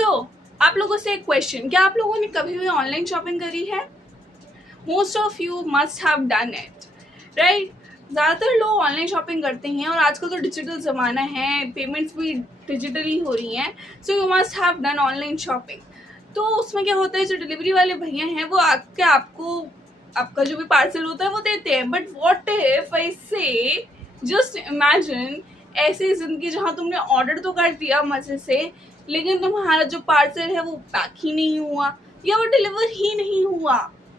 आप लोगों से एक क्वेश्चन, क्या आप लोगों ने कभी भी ऑनलाइन शॉपिंग करी है? Most of you must have done it, right? ज़्यादातर लोग ऑनलाइन शॉपिंग करते हैं और आजकल तो डिजिटल ज़माना है, पेमेंट्स भी डिजिटली हो रही हैं, so you must have done online shopping. तो उसमें क्या होता है, जो डिलीवरी वाले भैया हैं वो आके आपको आपका जो भी पार्सल होता है वो देते हैं। बट वॉट इफ आई से, जस्ट इमेजिन ऐसी ज़िंदगी जहाँ तुमने ऑर्डर तो कर दिया मज़े से, लेकिन तुम्हारा जो पार्सल है वो पैक ही नहीं हुआ या वो डिलीवर ही नहीं हुआ।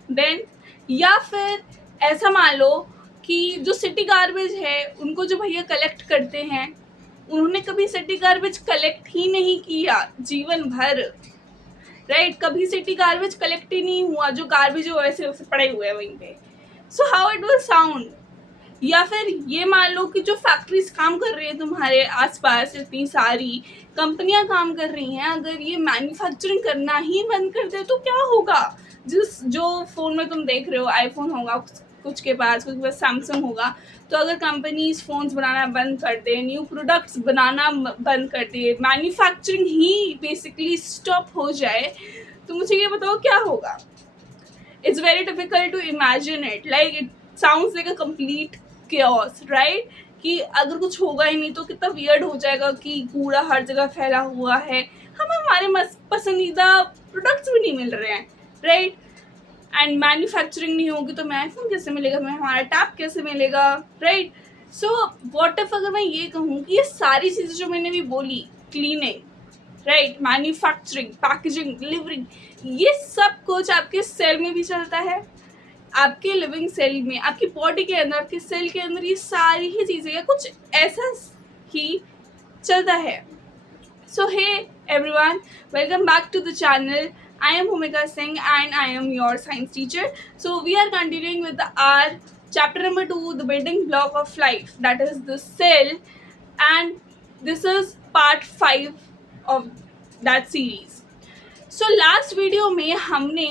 देन, या फिर ऐसा मान लो कि जो सिटी गार्बेज है उनको जो भैया कलेक्ट करते हैं, उन्होंने कभी सिटी गार्बेज कलेक्ट ही नहीं किया जीवन भर, राइट? कभी सिटी गार्बेज कलेक्ट ही नहीं हुआ, जो गार्बेज है वैसे वैसे पड़े हुए हैं वहीं पे। So how it will sound? या फिर ये मान लो कि जो फैक्ट्रीज काम कर रही है तुम्हारे आसपास, इतनी सारी कंपनियां काम कर रही हैं, अगर ये मैन्युफैक्चरिंग करना ही बंद कर दे तो क्या होगा? जो फ़ोन में तुम देख रहे हो, आईफोन होगा कुछ के पास सैमसंग होगा, तो अगर कंपनीज फ़ोन्स बनाना बंद कर दे, न्यू प्रोडक्ट्स बनाना बंद कर दे, मैन्युफैक्चरिंग ही बेसिकली स्टॉप हो जाए, तो मुझे ये बताओ क्या होगा? It's very difficult to imagine it, like it sounds like a complete chaos, right? कि अगर कुछ होगा ही नहीं तो कितना वियर्ड हो जाएगा कि कूड़ा हर जगह फैला हुआ है, हमें हमारे पसंदीदा प्रोडक्ट्स भी नहीं मिल रहे हैं, राइट? एंड मैन्युफैक्चरिंग नहीं होगी तो हमें आईफोन कैसे मिलेगा, हमें हमारा टैब कैसे मिलेगा, राइट? सो व्हाट इफ अगर मैं ये कहूँ कि ये सारी चीज़ें जो मैंने भी बोली, cleaning, right, manufacturing, packaging, delivering, ये सब कुछ आपके सेल में भी चलता है, आपके लिविंग सेल में, आपकी बॉडी के अंदर, आपके सेल के अंदर, ये सारी ही चीज़ें या कुछ ऐसा ही चलता है। So hey everyone, welcome back to the channel. I am Bhumika Singh and I am your science teacher. So we are continuing with our chapter number 2, the building block of life, that is the cell, and this is part 5 of that series. So last video में हमने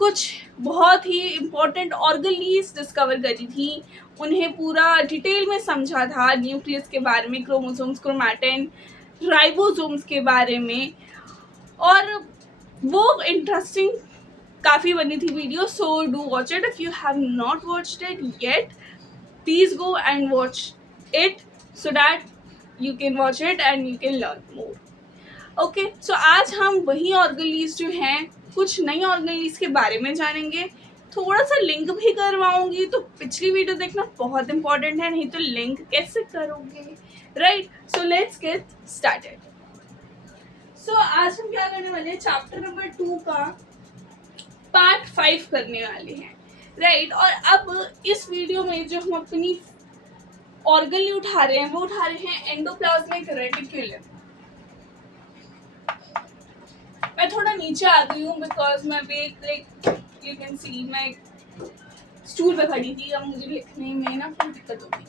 कुछ बहुत ही important ऑर्गेनीज discover करी थी, उन्हें पूरा detail में समझा था, न्यूक्लियस के बारे में, क्रोमोसोम्स, क्रोमैटिन, राइबोसोम्स के बारे में, और वो इंटरेस्टिंग काफ़ी बनी थी video. So do watch it. If you have not watched it yet, please go and watch it so that you can watch it and you can learn more. Okay, so आज हम वही ऑर्गेनीज जो हैं, कुछ नई ऑर्गेनीज के बारे में जानेंगे. थोड़ा सा लिंक भी करवाऊंगी, तो पिछली वीडियो देखना बहुत इंपॉर्टेंट है, नहीं तो लिंक कैसे करोगे, right? So let's get started. So आज हम क्या करने वाले हैं, चैप्टर नंबर 2 का पार्ट 5 करने वाले हैं, राइट? और अब इस वीडियो में जो हम अपनी ऑर्गन उठा रहे हैं वो उठा रहे हैं एंडोप्लाज्मिक रेटिक्यूलम. मैं थोड़ा नीचे आ गई हूँ बिकॉज मैं भी लाइक यू कैन सी मैं स्टूल पे खड़ी थी, अब मुझे लिखने में ना थोड़ी दिक्कत होगी.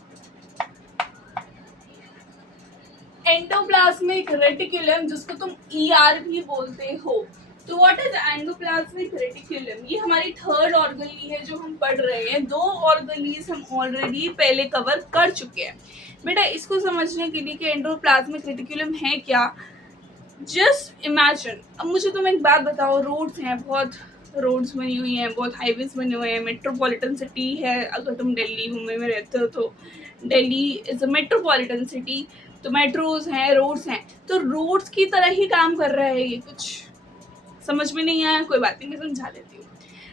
एंडोप्लाज्मिक रेटिकुलम, जिसको तुम ER भी बोलते हो. तो व्हाट इज एंडोप्लाज्मिक रेटिकुलम? ये हमारी थर्ड ऑर्गेनी है जो हम पढ़ रहे हैं. 2 ऑर्गेनीज हम ऑलरेडी पहले कवर कर चुके हैं. बेटा इसको समझने के लिए कि एंडोप्लाज्मिक रेटिकुलम है क्या, जस्ट इमेजिन. अब मुझे तुम एक बात बताओ, रोड्स हैं, बहुत रोड्स बनी हुई हैं, बहुत हाईवेज बने हुए हैं, मेट्रोपॉलिटन सिटी है. अगर तुम दिल्ली मुंबई में रहते हो तो Delhi is a metropolitan city, तो मेट्रोज हैं, रोड्स हैं, तो रोड्स की तरह ही काम कर रहा है ये. कुछ समझ में नहीं आया, कोई बात नहीं, मैं समझा देती हूँ.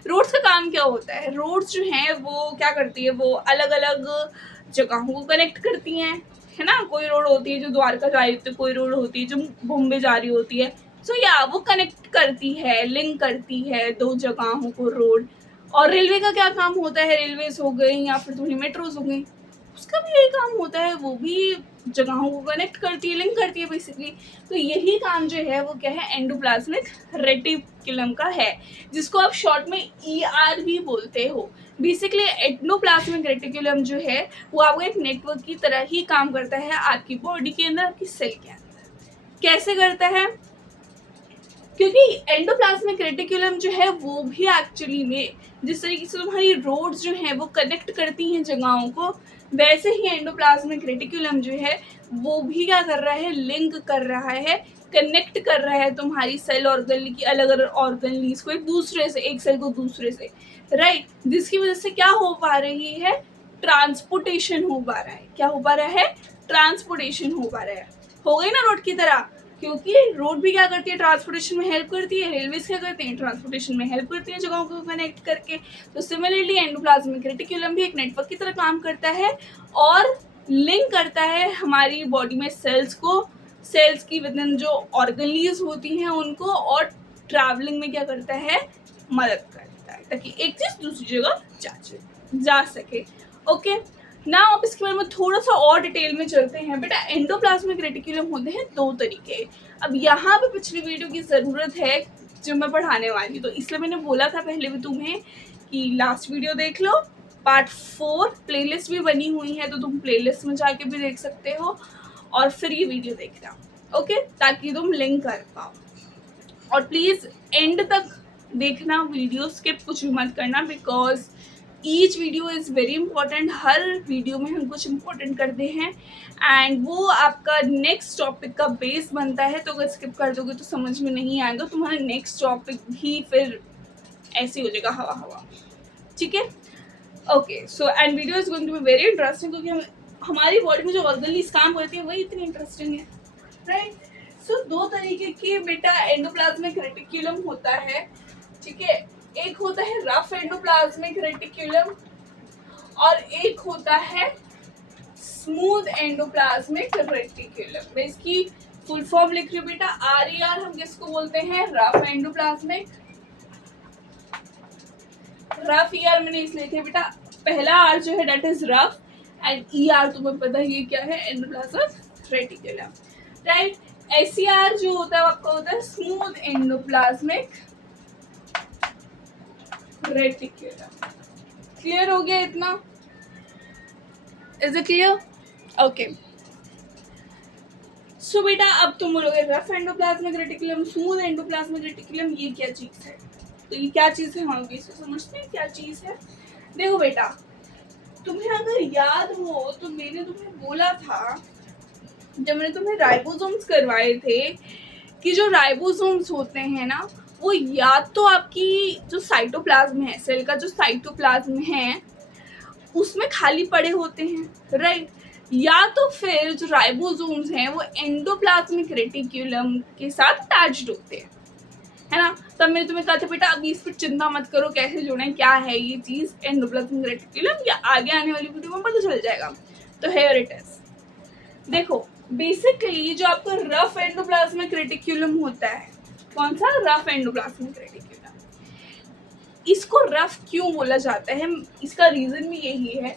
रोड्स का काम क्या होता है? रोड्स जो हैं वो क्या करती है, वो अलग अलग जगहों को कनेक्ट करती हैं, है ना? कोई रोड होती है जो द्वारका जा रही होती है, कोई रोड होती है जो बॉम्बे जा रही होती है. सो या वो कनेक्ट करती है, लिंक करती है 2 जगहों को, रोड. और रेलवे का क्या काम होता है? रेलवेज हो गई या फिर तुम्हारी मेट्रोज हो गई, उसका भी यही काम होता है, वो भी जगहों को कनेक्ट करती है, लिंक करती है बेसिकली. तो यही काम जो है वो क्या है, एंडोप्लाज्मिक रेटिकुलम का है, जिसको आप शॉर्ट में ER भी बोलते हो. बेसिकली एंडोप्लाज्मिक रेटिकुलम जो है वो आपका एक नेटवर्क की तरह ही काम करता है आपकी बॉडी के अंदर, आपकी सेल के अंदर. कैसे करता है? क्योंकि एंडोप्लाज्मिक रेटिकुलम जो है वो भी एक्चुअली में जिस तरीके से तुम्हारी रोड्स जो हैं वो कनेक्ट करती हैं जगहों को, वैसे ही एंडोप्लाज्मिक रेटिकुलम जो है वो भी क्या कर रहा है, लिंक कर रहा है कनेक्ट कर रहा है तुम्हारी सेल ऑर्गेनली की अलग अलग ऑर्गेनलीज को एक दूसरे से, एक सेल को दूसरे से, राइट। जिसकी वजह से क्या हो पा रही है, ट्रांसपोर्टेशन हो पा रहा है। क्या हो पा रहा है, ट्रांसपोर्टेशन हो पा रहा है। हो गई ना रोड की तरह, क्योंकि रोड भी क्या करती है, ट्रांसपोर्टेशन में हेल्प करती है। रेलवेज क्या करते हैं, ट्रांसपोर्टेशन में हेल्प करती है जगहों को कनेक्ट करके। तो सिमिलरली एंडोप्लाज्मिक रेटिकुलम भी एक नेटवर्क की तरह काम करता है और लिंक करता है हमारी बॉडी में सेल्स को, सेल्स की विदिन जो ऑर्गनलीज होती हैं उनको, और ट्रैवलिंग में क्या करता है, मदद करता है ताकि एक चीज दूसरी जगह जा सके। ओके, ना आप इसके बारे में थोड़ा सा और डिटेल में चलते हैं। बेटा एंडोप्लाज्मिक रेटिकुलम होते हैं दो तरीके। अब यहाँ पे पिछली वीडियो की ज़रूरत है जो मैं पढ़ाने वाली, तो इसलिए मैंने बोला था पहले भी तुम्हें कि लास्ट वीडियो देख लो, पार्ट 4 प्लेलिस्ट भी बनी हुई है, तो तुम प्लेलिस्ट में जाके भी देख सकते हो और फिर ये वीडियो देखना, ओके, ताकि तुम लिंक कर पाओ। और प्लीज़ एंड तक देखना, वीडियो स्किप कुछ भी मत करना, because each video is very important. Her video में हम कुछ इंपॉर्टेंट करते हैं एंड वो आपका नेक्स्ट टॉपिक का बेस बनता है। तो अगर स्किप कर दोगे तो समझ में नहीं आएगा, तुम्हारा नेक्स्ट टॉपिक भी फिर ऐसे हो जाएगा हवा हवा, ठीक है। Okay, so and video is going to be very interesting, क्योंकि हमारी बॉडी में जो ऑर्गनलीज काम करती है वही इतनी इंटरेस्टिंग है, राइट। सो दो तरीके की बेटा एंडोप्लाज्मिक रेटिकुलम होता है, ठीक है। एक होता है रफ एंडोप्लाज्मिक रेटिकुलम और एक होता है स्मूथ एंडोप्लाज्मिक रेटिकुलम। मैं इसकी फुल फॉर्म लिख रही हूँ बेटा, RER हम किसको बोलते हैं, रफ एंडोप्लाज्मिक। रफ ER मैंने इसलिए लिखा है बेटा, पहला R जो है that is rough and ER तुम्हें पता है ये क्या है, एंडोप्लाज्मिक रेटिकुलम, राइट। SER जो होता है आपका होता है स्मूथ एंडोप्लाज्मिक रेटिकुलम। क्लियर हो गया इतना, इज इट क्लियर? ओके, सो बेटा अब तुम बोलोगे rough endoplasmic reticulum, smooth endoplasmic reticulum, ये क्या चीज है? तो ये क्या चीज है, हम इसे समझते हैं क्या चीज है। देखो बेटा, तुम्हें अगर याद हो तो मैंने तुम्हें बोला था जब मैंने तुम्हें राइबोसोम्स करवाए थे कि जो राइबोसोम्स होते हैं ना, वो या तो आपकी जो साइटोप्लाज्म है, सेल का जो साइटोप्लाज्म है उसमें खाली पड़े होते हैं, राइट, या तो फिर जो राइबोसोम्स हैं वो एंडोप्लाज्मिक रेटिकुलम के साथ अटैच्ड होते हैं, है ना। तब मैंने तुम्हें कहा था बेटा अभी इस पर चिंता मत करो कैसे जुड़े, क्या है ये चीज़ एंडोप्लाज्मिक रेटिकुलम, या आगे आने वाली वीडियो में पता चल जाएगा। तो हेयर इट इज। देखो बेसिकली जो आपका रफ एंडोप्लाज्मिक रेटिकुलम होता है, कौन सा, रफ एंडोप्लाज्मिक रेटिकुलम, इसको रफ क्यों बोला जाता है, इसका रीजन भी यही है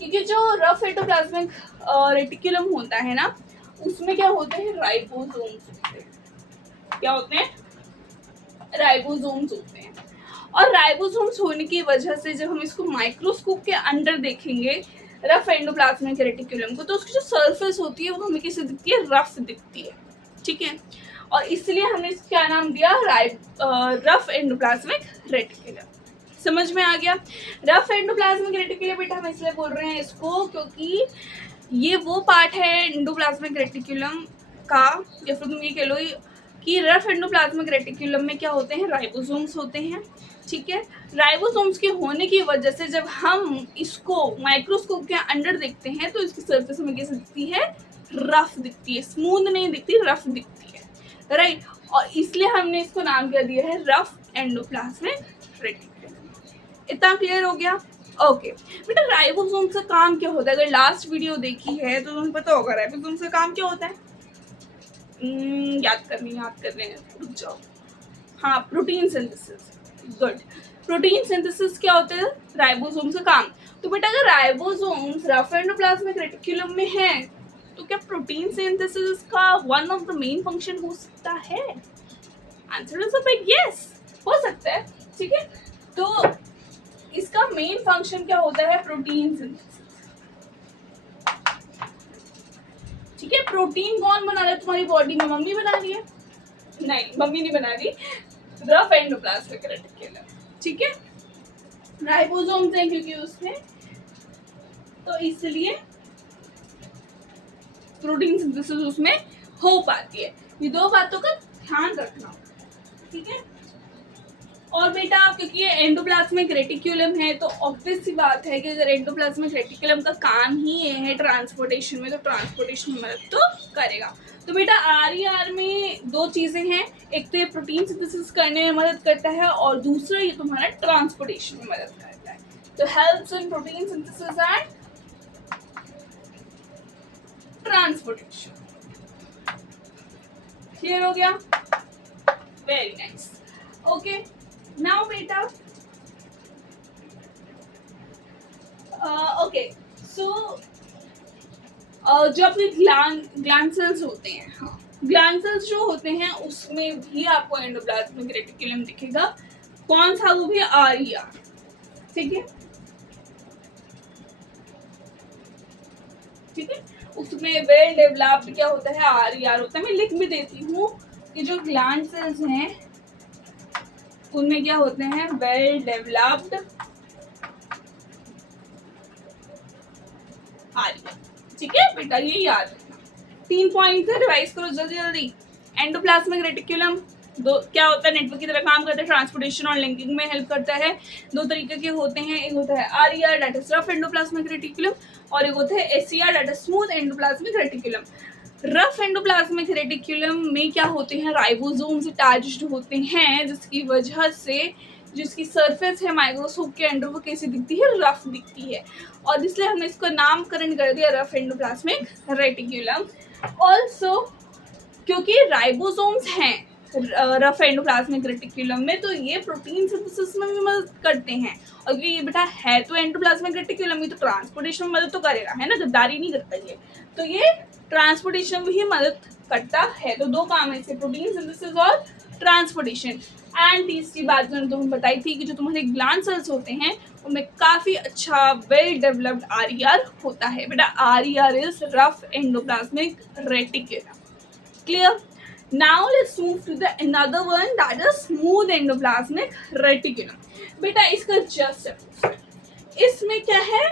क्योंकि जो रफ एंडोप्लाज्मिक रेटिकुलम होता है ना, उसमें क्या होते हैं, राइबोसोम्स होते हैं। क्या होते हैं, राइबोसोम्स होते हैं। और राइबोसोम्स होने की वजह से जब हम इसको माइक्रोस्कोप के अंदर देखेंगे रफ एंडोप्लाज्मिक रेटिकुलम को, तो उसकी जो सरफेस होती है वो हमें कैसे दिखती है, रफ दिखती है, ठीक है। और इसलिए हमने इसका क्या नाम दिया, रफ एंडोप्लाज्मिक रेटिकुलम। समझ में आ गया? रफ एंडोप्लाज्मिक रेटिकुलम बेटा हम इसलिए बोल रहे हैं इसको क्योंकि ये वो पार्ट है एंडोप्लाज्मिक रेटिकुलम का, या फिर तुम ये कह लो कि रफ एंडोप्लाज्मिक रेटिकुलम में क्या होते हैं, राइबोसोम्स होते हैं, ठीक है। राइबोसोम्स के होने की वजह से जब हम इसको माइक्रोस्कोप के अंदर देखते हैं तो इसकी सरफेस हमें कैसे दिखती है, रफ दिखती है, स्मूथ नहीं दिखती, रफ दिखती है, राइट। और इसलिए हमने इसको नाम क्या दिया है, रफ एंडोप्लाज्मिक रेटिकुलम। इतना क्लियर हो गया? ओके बेटा, राइबोसोम का काम क्या होता है? अगर लास्ट वीडियो देखी है तो तुम्हें पता होगा राइबोसोम का काम क्या होता है। याद करने रुक जाओ। हाँ, protein synthesis, good. Protein synthesis क्या होता है, राइबोसोम का काम। तो बेटा अगर राइबोसोम्स रफ एंडोप्लाज्मिक रेटिकुलम में है तो क्या प्रोटीन सिंथेसिस का one of the main function हो सकता है? Answer is a big yes, हो सकता है, ठीक है। तो इसका मेन फंक्शन क्या होता है, प्रोटीन सिंथेसिस, ठीक है। प्रोटीन कौन बना रहा है तुम्हारी बॉडी में, मम्मी बना रही है? नहीं, मम्मी नहीं बना रही, रफ एंडोप्लाज्मिक रेटिकुलम, ठीक है। राइबोसोम्स हैं क्योंकि उसमें, तो इसलिए प्रोटीन सिंथेसिस उसमें हो पाती है। ये दो बातों का ध्यान रखना, ठीक है। और बेटा क्योंकि ये एंडोप्लाज्मिक रेटिक्यूलम है तो ऑब्वियस सी बात है कि अगर एंडोप्लाज्मिक रेटिक्यूलम का काम ही ये है ट्रांसपोर्टेशन में, तो ट्रांसपोर्टेशन में मदद तो करेगा। तो बेटा आरईआर में दो चीज़ें हैं, एक तो ये प्रोटीन सिंथेसिस करने में मदद करता है और दूसरा ये तुम्हारा ट्रांसपोर्टेशन में मदद करता है। तो helps in protein synthesis and transportation. Clear हो गया? Very nice. ओके, नाउ बेटा ओके, सो जो अपने ग्लैंड सेल्स होते हैं, हाँ ग्लैंड सेल्स जो होते हैं उसमें भी आपको एंडोप्लाज्मिक रेटिक्यूलम दिखेगा। कौन सा? वो भी आरईआर, ठीक है, ठीक है। उसमें वेल डेवलप्ड क्या होता है? आरईआर होता है। मैं लिख भी देती हूँ कि जो ग्लैंड सेल्स हैं उनमें क्या होते हैं? वेल डेवलप्ड आरईआर, ठीक है बेटा, ये याद रखना। 3 पॉइंट से रिवाइज करो जल्दी जल्दी। एंडोप्लाज्मिक रेटिक्यूलम दो क्या होता है? नेटवर्क की तरह काम करता है, ट्रांसपोर्टेशन और लिंकिंग में हेल्प करता है। दो तरीके के होते हैं, एक होता है RER that is rough endoplasmic reticulum, और एक होता है SER that is smooth endoplasmic reticulum. Rough endoplasmic reticulum में क्या होते हैं? राइबोसोम्स अटैच्ड होते हैं, जिसकी वजह से जिसकी सरफेस है माइक्रोस्कोप के अंडर वो कैसी दिखती है? रफ दिखती है, और इसलिए हमने इसका नामकरण कर दिया रफ एंडोप्लाज्मिक रेटिक्यूलम। ऑल्सो क्योंकि राइबोसोम्स हैं रफ एंडोप्लाज्मिक रेटिक्यूलम में, तो ये प्रोटीन सिंथेसिस में भी मदद करते हैं, और क्योंकि ये बेटा है तो एंडोप्लाज्मिक रेटिक्यूलम में, तो ट्रांसपोर्टेशन में मदद तो करेगा, है ना, गद्दारी नहीं करता ये, तो ये ट्रांसपोर्टेशन में ही मदद करता है। तो दो काम है इससे, प्रोटीन सिंथेसिस और ट्रांसपोर्टेशन। एंड तीसरी बात जो तुम्हें बताई थी कि जो तुम्हारे ग्लैंड सेल्स होते हैं उनमें काफ़ी अच्छा वेल डेवलप्ड आरईआर होता है। बेटा RER is rough endoplasmic reticulum. Clear? Now let's move to the another one that is smooth endoplasmic reticulum. बेटा इसका जस्ट इसमें क्या है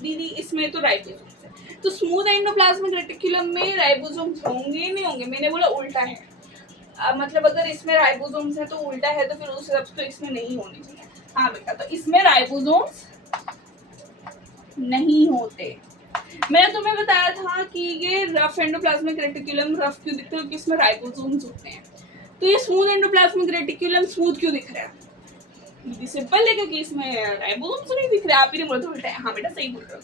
दीदी? इसमें तो राइबोसोम्स है, तो स्मूथ एंडोप्लाज्मिक रेटिक्यूलम में राइबोसोम्स होंगे नहीं होंगे? मैंने बोला उल्टा है, मतलब अगर इसमें राइबोसोम्स है तो उल्टा है, तो फिर उस हिसाब से तो इसमें नहीं होने चाहिए। हाँ बेटा, तो इसमें राइबोसोम्स नहीं होते। मैंने तुम्हें बताया था कि ये रफ एंडोप्लाज्मिक रेटिक्यूलम रफ क्यों दिखता है? क्योंकि इसमें राइबोसोम्स होते हैं। तो ये स्मूथ एंडोप्लाज्मिक रेटिक्यूलम स्मूथ क्यों दिख रहा है? सिंपल है, क्योंकि इसमें राइबोसोम्स नहीं दिख रहे। आप ही ने बोला था उल्टा है। हाँ बेटा सही बोल रहे हो,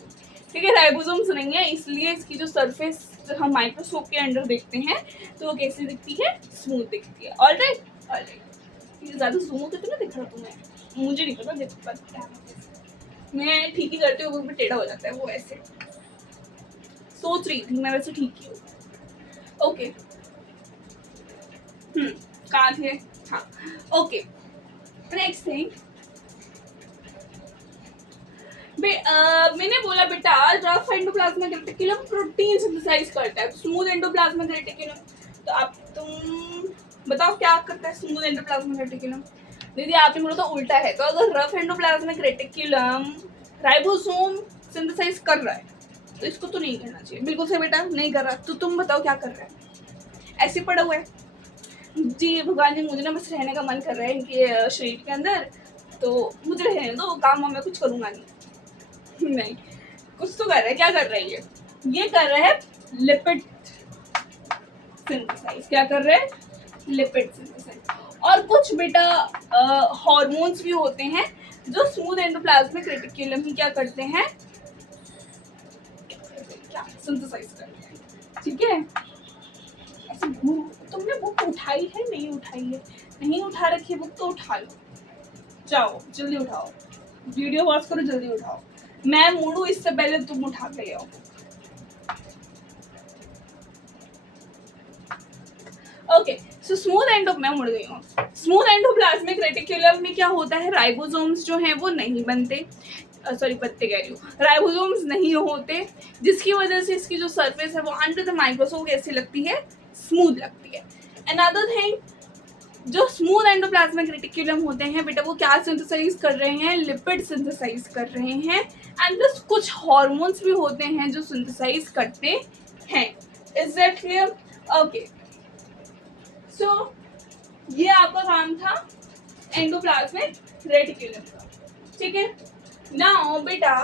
ठीक है, राइबोसोम्स नहीं है, इसलिए इसकी जो सरफेस हम माइक्रोस्कोप के अंदर देखते हैं तो वो कैसी दिखती है? स्मूथ दिखती है। Alright, alright. ये ज़्यादा स्मूथ है तो ना दिख रहा तुम्हें? मुझे नहीं पता, देखो मैं ठीक ही करती हूँ, वो भी टेढ़ा हो जाता है वो ऐसे। सोच रही थी मैं वैसे ठीक ही हूँ। ओके, कहाँ थे? हाँ ओके, नेक्स्ट थिंग मैंने बोला बेटा rough endoplasmic reticulum protein synthesise करता है, स्मूथ एंडोप्लाज्मिक रेटिक्यूलम, तो अब तुम बताओ क्या करता है स्मूथ एंडोप्लाज्मिक रेटिक्यूलम? दीदी आपने बोला तो उल्टा है, तो अगर rough endoplasmic reticulum ribosome synthesise कर रहा है तो इसको तो नहीं करना चाहिए। बिल्कुल से बेटा नहीं कर रहा, तो तुम बताओ क्या कर रहा है? ऐसे पड़ा हुआ है जी, भगवान जी मुझे ना बस रहने का मन कर रहा है इनके शरीर के अंदर, तो मुझे रहने दो, काम मैं कुछ करूँगा नहीं, कुछ तो कर रहा है। क्या कर रहा है ये कर रहा है लिपिड सिंथेसाइज। क्या कर रहे हैं? Lipid synthesise. और कुछ बेटा हार्मोन्स भी होते हैं जो स्मूथ एंडोप्लाज्मिक रेटिक्यूलम ही क्या करते हैं? क्या सिंथेसाइज करते हैं, ठीक है। ऐसे तुमने बुक उठाई है? नहीं उठाई है? नहीं उठा रखी है बुक तो उठा लो, जाओ जल्दी उठाओ, वीडियो वॉच करो, जल्दी उठाओ, मैं मूडू इससे पहले तुम उठा के आओ। ओके, सो मैं मुड़ गई हूँ। स्मूथ एंडोप्लाज्मिक रेटिक्यूलम में क्या होता है? राइबोसोम्स जो हैं वो नहीं बनते, सॉरी बनते कह रही हूँ, राइबोसोम्स नहीं होते, जिसकी वजह से इसकी जो सरफेस है वो अंडर द माइक्रोस्कोप कैसी लगती है? स्मूथ लगती है। अनदर थिंग, जो स्मूथ एंडोप्लाज्मिक रेटिक्यूलम होते हैं बेटा वो क्या सिंथेसाइज कर रहे हैं? लिपिड सिंथेसाइज कर रहे हैं, एंड प्लस कुछ हार्मोन्स भी होते हैं जो सिंथेसाइज करते हैं। Is that clear? ओके, सो ये आपका काम था एंडोप्लाज्मिक रेटिकुलम का, ठीक है। नाउ बेटा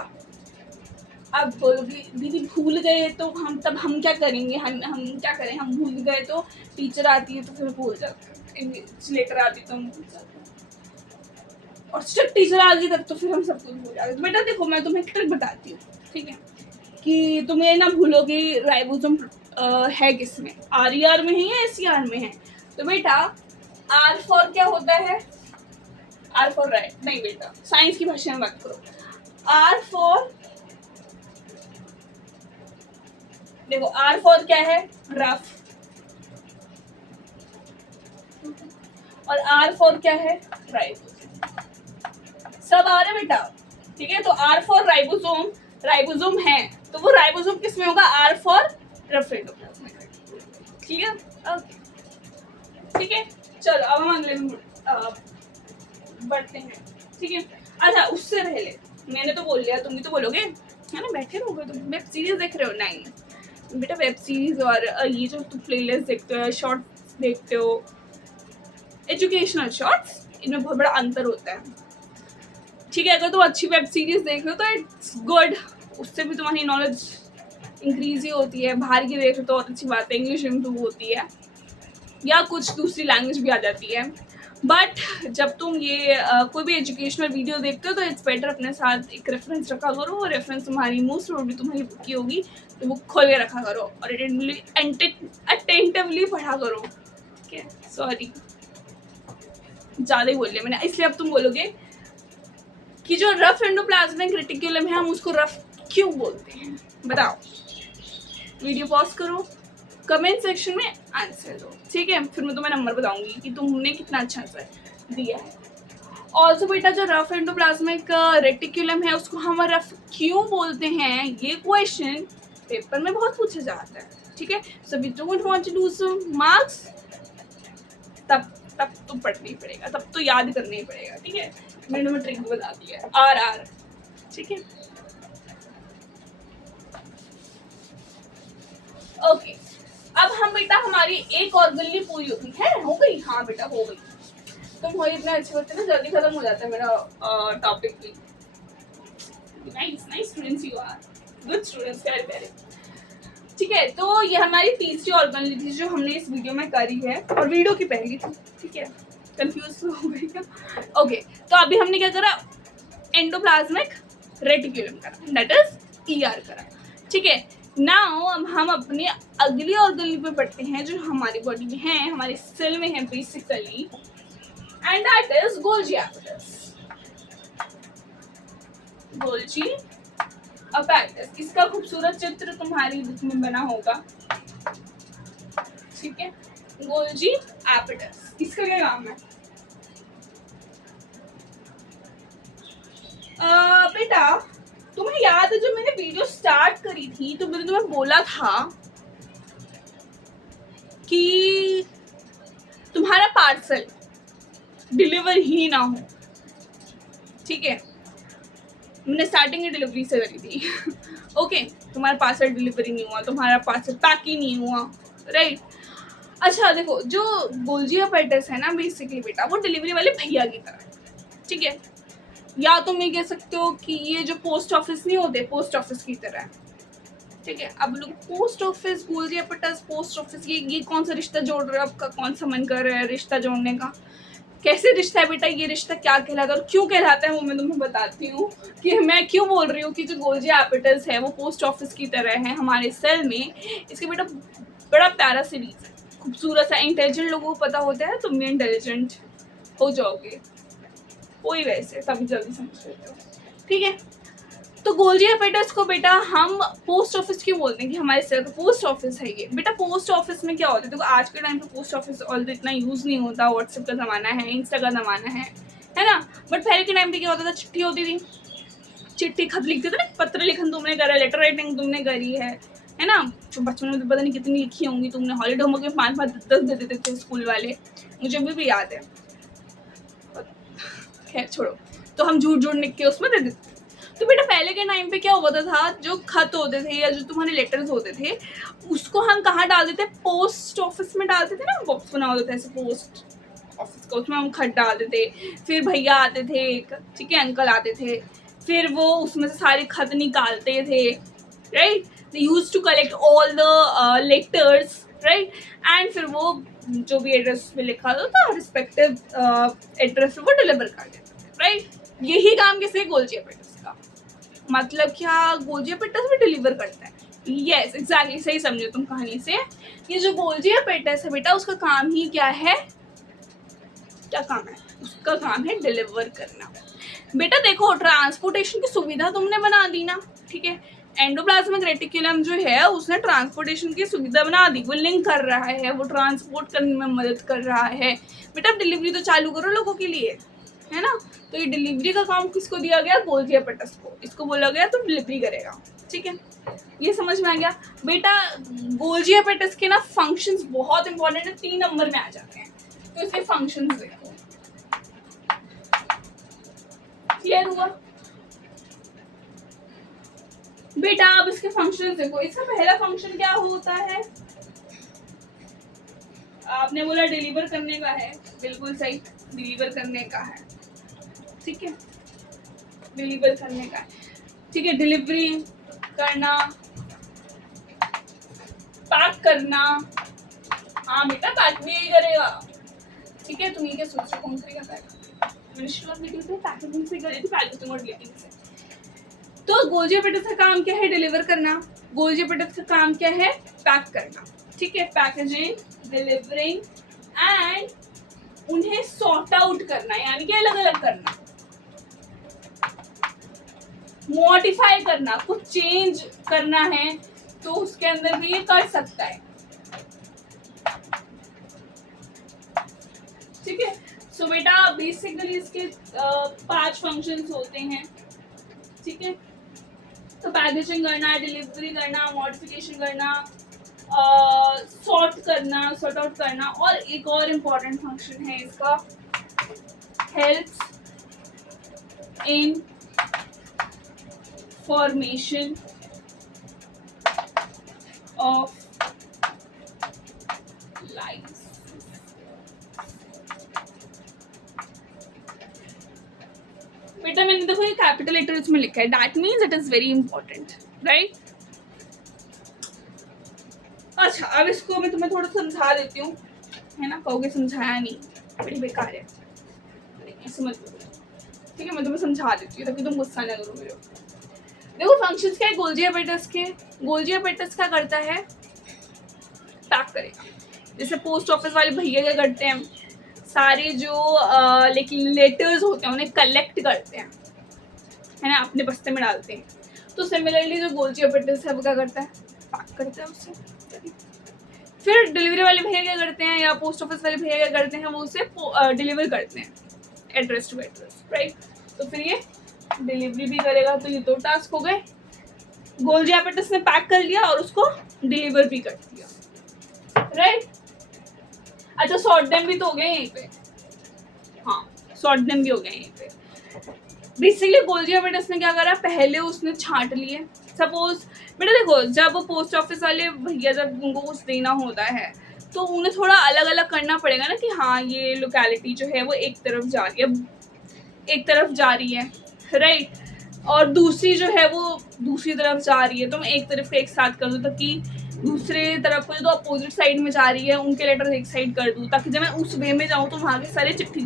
अब बोलोगे दीदी भूल गए तो हम क्या करेंगे, हम क्या करें, हम भूल गए तो टीचर आती है तो फिर भूल जाते हैं, इंग्लिश लेटर आती तो हम भूल जाते हैं, और स्ट्रिक्ट टीचर आ गई तब तो फिर हम सब कुछ भूल जाते हैं। बेटा देखो मैं तुम्हें एक ट्रिक बताती हूँ, ठीक है, कि तुम्हें ना भूलोगे राइबोसोम है किसमें, RER में है या SER में है। तो बेटा R फॉर क्या होता है, R फॉर राइट, नहीं बेटा साइंस की भाषा में बात करो। R फॉर देखो, R फॉर क्या है, रफ, और R फॉर क्या है, राइबोसोम। सब आ रहे बेटा, ठीक है। तो R फॉर राइबोसोम, राइबोसोम है तो वो राइबोसोम किस में होगा, R for rough endoplasmic reticulum, ठीक है। ओके, ठीक है, चलो अब हम अगले में बढ़ते हैं, ठीक है। अच्छा उससे पहले मैंने तो बोल लिया, तुम भी तो बोलोगे है ना, बैठे रहोगे तुम, वेब सीरीज देख रहे हो, नहीं बेटा वेब सीरीज और ये जो तुम प्लेलिस्ट देखते हो, शॉर्ट्स देखते हो, एजुकेशनल शॉर्ट्स, इनमें बहुत बड़ा अंतर होता है, ठीक है। अगर तुम अच्छी वेब सीरीज देख रहे हो तो इट्स गुड, उससे भी तुम्हारी नॉलेज इंक्रीज ही होती है। बाहर की देख रहे हो तो और अच्छी बात है, इंग्लिश इम्प्रूव होती है या कुछ दूसरी लैंग्वेज भी आ जाती है। बट जब तुम ये कोई भी एजुकेशनल वीडियो देखते हो तो इट्स बेटर अपने साथ एक रेफरेंस रखा करो, और रेफरेंस तुम्हारी मोस्ट प्रोबेबली तुम्हारी बुक की होगी, तो बुक खोल के रखा करो और अटेंटिवली पढ़ा करो, ठीक है। सॉरी ज़्यादा ही बोल लिया मैंने, इसलिए अब तुम बोलोगे कि जो रफ एंडोप्लाज्मिक रेटिकुलम है हम उसको रफ क्यों बोलते हैं, बताओ। वीडियो पॉज करो, कमेंट सेक्शन में आंसर दो, ठीक है। फिर मैं तुम्हें नंबर बताऊंगी कि तुमने कितना अच्छा आंसर दिया है। ऑल्सो बेटा जो रफ एंडोप्लाज्मिक रेटिकुलम है उसको हम रफ क्यों बोलते हैं, ये क्वेश्चन पेपर में बहुत पूछा जाता है, ठीक है। So we don't want to lose marks, तब तो पढ़ना ही पड़ेगा, तब तो याद करना ही पड़ेगा, ठीक है। मैंने तुम्हें ट्रिक बता दिया है, RR, ठीक है। ओके, अब हम बेटा हमारी एक और गल्ली पूरी होती है, हो गई, हाँ बेटा हो गई। तुम हो इतना अच्छे बच्चे ना, जल्दी खत्म हो जाता है मेरा टॉपिक भी। Nice students you are, good students, very very, ठीक है। तो ये हमारी तीसरी ऑर्गन थी जो हमने इस वीडियो में करी है, और वीडियो की पहली थी, ठीक है। कंफ्यूज हो गई क्या, ओके। तो अभी हमने क्या करा, एंडोप्लाज्मिक रेटिकुलम करा, दैट इज ER करा, ठीक है। नाउ अब हम अपनी अगली ऑर्गन पे बढ़ते हैं जो हमारी बॉडी में है, हमारे सेल में है basically, and that is Golgi apparatus. Golgi apparatus, इसका खूबसूरत चित्र तुम्हारी बुक में बना होगा, ठीक है। गोल्जी एपेटस, इसका क्या काम है, बेटा तुम्हें याद है जब मैंने वीडियो स्टार्ट करी थी तो मैंने तुम्हें बोला था कि तुम्हारा पार्सल डिलीवर ही ना हो, ठीक है। मैंने स्टार्टिंग की डिलीवरी से करी थी ओके, तुम्हारा पार्सल डिलीवरी नहीं हुआ, तुम्हारा पार्सल पैक ही नहीं हुआ, राइट। अच्छा देखो, जो गोल्जी एपेटस है ना बेसिकली बेटा, वो डिलीवरी वाले भैया की तरह, ठीक है। या तुम ये कह सकते हो कि ये जो पोस्ट ऑफिस नहीं होते, पोस्ट ऑफिस की तरह है, ठीक है। अब लोग post office, Golgi apparatus, post office, ये कौन सा रिश्ता जोड़ रहे हो, आपका कौन सा मन कर रहा है रिश्ता जोड़ने का, कैसे रिश्ता है बेटा, ये रिश्ता क्या कहलाता है और क्यों कहलाता है वो मैं तुम्हें बताती हूँ कि मैं क्यों बोल रही हूँ कि जो गोल्जी एपेटस है वो पोस्ट ऑफिस की तरह है हमारे सेल में। इसके बेटा बड़ा प्यारा सीरीज है, खूबसूरत सा, इंटेलिजेंट लोगों को पता होता है, तुम भी इंटेलिजेंट हो जाओगे, कोई वैसे तभी जल्दी समझ लेते हो, ठीक है। तो गोल्जी एपेटस को बेटा हम पोस्ट ऑफिस क्यों बोलते हैं कि हमारे सेल का पोस्ट ऑफिस है ये। बेटा पोस्ट ऑफिस में क्या होता है, देखो आज के टाइम पे पोस्ट ऑफिस ऑलरेडी इतना यूज़ नहीं होता, व्हाट्सएप का ज़माना है, इंस्टा का ज़माना है ना। बट पहले के टाइम पे क्या होता था, चिट्ठी होती थी, चिट्ठी खत लिखते थे ना, पत्र लिखन तुमने करा, लेटर राइटिंग तुमने करी है ना। तो बचपन में तो पता नहीं कितनी लिखी होंगी तुमने, हॉलीडे होमवर्क में 5-5 10 दे देते थे स्कूल वाले, मुझे अभी भी याद है, खैर छोड़ो। तो हम झूठ लिख के उसमें दे देते, तो बेटा पहले के टाइम पे क्या होता था, जो खत होते थे या जो तुम्हारे लेटर्स होते थे उसको हम कहाँ डालते थे, पोस्ट ऑफिस में डालते थे ना, बॉक्स बना होता था ऐसे पोस्ट ऑफिस का, उसमें हम खत डालते थे, फिर भैया आते थे, ठीक है, अंकल आते थे, फिर वो उसमें से सारे खत निकालते थे, right, they used to collect all the letters, right, and फिर वो जो भी एड्रेस में लिखा होता था रिस्पेक्टिव एड्रेस पे वो डिलीवर कर देते थे, राइट। यही काम किसे, गोल्जी एपेटस का, मतलब क्या गोल्जी एपेटस भी डिलीवर करता है, यस एग्जैक्टली, सही समझे तुम कहानी से। ये जो गोल्जी एपेटस है बेटा उसका काम ही क्या है, क्या काम है, उसका काम है डिलीवर करना। बेटा देखो ट्रांसपोर्टेशन की सुविधा तुमने बना दी ना, ठीक है, एंडोप्लाज्मिक रेटिकुलम जो है उसने ट्रांसपोर्टेशन की सुविधा बना दी, वो लिंक कर रहा है, वो ट्रांसपोर्ट करने में मदद कर रहा है। बेटा डिलीवरी तो चालू करो लोगों के लिए, है ना। तो ये डिलीवरी का काम किसको दिया गया, गोल्जी एपेटस को, इसको बोला गया तो डिलीवरी करेगा, ठीक है, ये समझ में आ गया। बेटा गोल्जी एपेटस के ना फंक्शंस बहुत इंपॉर्टेंट है, 3 नंबर में आ जाते हैं, तो इसके फंक्शंस देखो, क्लियर हुआ बेटा। अब इसके फंक्शंस देखो, इसका पहला फंक्शन क्या होता है, आपने बोला डिलीवर करने का है, बिल्कुल सही, डिलीवर करने का है, ठीक है, डिलीवर करने का है, ठीक है, डिलीवरी करना, पैक करना, हाँ बेटा पैक भी यही करेगा, ठीक है। तुम ये क्या सोच रहे हो कौन करेगा पैक, मिनिस्ट्री ऑफ मीटिंग से पैकेजिंग से करेगी, पैकेजिंग और डिलीवरी से। तो गोल्जी एपेटस का काम क्या है, डिलीवर करना, गोल्जी एपेटस का काम क्या है, पैक करना, ठीक है, पैकेजिंग, डिलीवरिंग एंड उन्हें सॉर्ट आउट करना, यानी कि अलग अलग करना, मॉडिफाई करना, कुछ चेंज करना है तो उसके अंदर भी ये कर सकता है, ठीक है। सो बेटा बेसिकली इसके 5 फंक्शंस होते हैं, ठीक है। तो पैकेजिंग करना, डिलीवरी करना, मॉडिफिकेशन करना, सॉर्ट करना, सॉर्ट आउट करना, और एक और इम्पॉर्टेंट फंक्शन है इसका, helps in formation of lines. बेटा मैंने देखो ये कैपिटल लेटर्स में लिखा है, that means it is very important, right. अच्छा अब इसको मैं तुम्हें थोड़ा समझा देती हूँ, है ना, कहोगे समझाया नहीं, बड़ी बेकार है, समझ लो, ठीक है, मैं तुम्हें समझा देती हूँ ताकि तुम गुस्सा ना करो मेरे ऊपर। देखो फंक्शंस क्या है गोल्जी एपेटस के, गोल्जी एपेटस क्या करता है, पैक करेगा, जैसे पोस्ट ऑफिस वाले भैया क्या करते हैं, सारे जो लेकिन लेटर्स होते हैं उन्हें कलेक्ट करते हैं, है ना, अपने बस्ते में डालते हैं। तो सिमिलरली जो गोल्जी एपेटस है वो क्या करता है, पैक करता है उससे। फिर डिलीवरी वाले भैया क्या करते हैं या पोस्ट ऑफिस वाले भैया क्या करते हैं, वो उसे डिलीवर करते हैं एड्रेस टू एड्रेस, राइट। तो फिर ये डिलीवरी भी करेगा, तो ये 2 टास्क हो गए, गोल्जी एपेटस ने पैक कर लिया और उसको डिलीवर भी कर दिया, राइट। अच्छा सॉर्ट देम भी तो हो गए यहीं पे, हाँ सॉर्ट देम भी हो गए यहीं पे। बेसिकली गोल्जी एपेटस ने क्या करा, पहले उसने छांट लिए, सपोज बेटा देखो जब पोस्ट ऑफिस वाले भैया जब उनको कुछ देना होता है तो उन्हें थोड़ा अलग अलग करना पड़ेगा ना, कि हाँ ये लोकेलिटी जो है वो एक तरफ जा रही है, एक तरफ जा रही है, राइट, और दूसरी जो है वो दूसरी तरफ जा रही है, तो मैं एक तरफ का एक साथ कर दूँ ताकि दूसरे तरफ को जो अपोजिट साइड में जा रही है उनके लेटर एक साइड कर दूँ, ताकि जब मैं उस वे में जाऊँ तो वहाँ के सारे चिट्ठी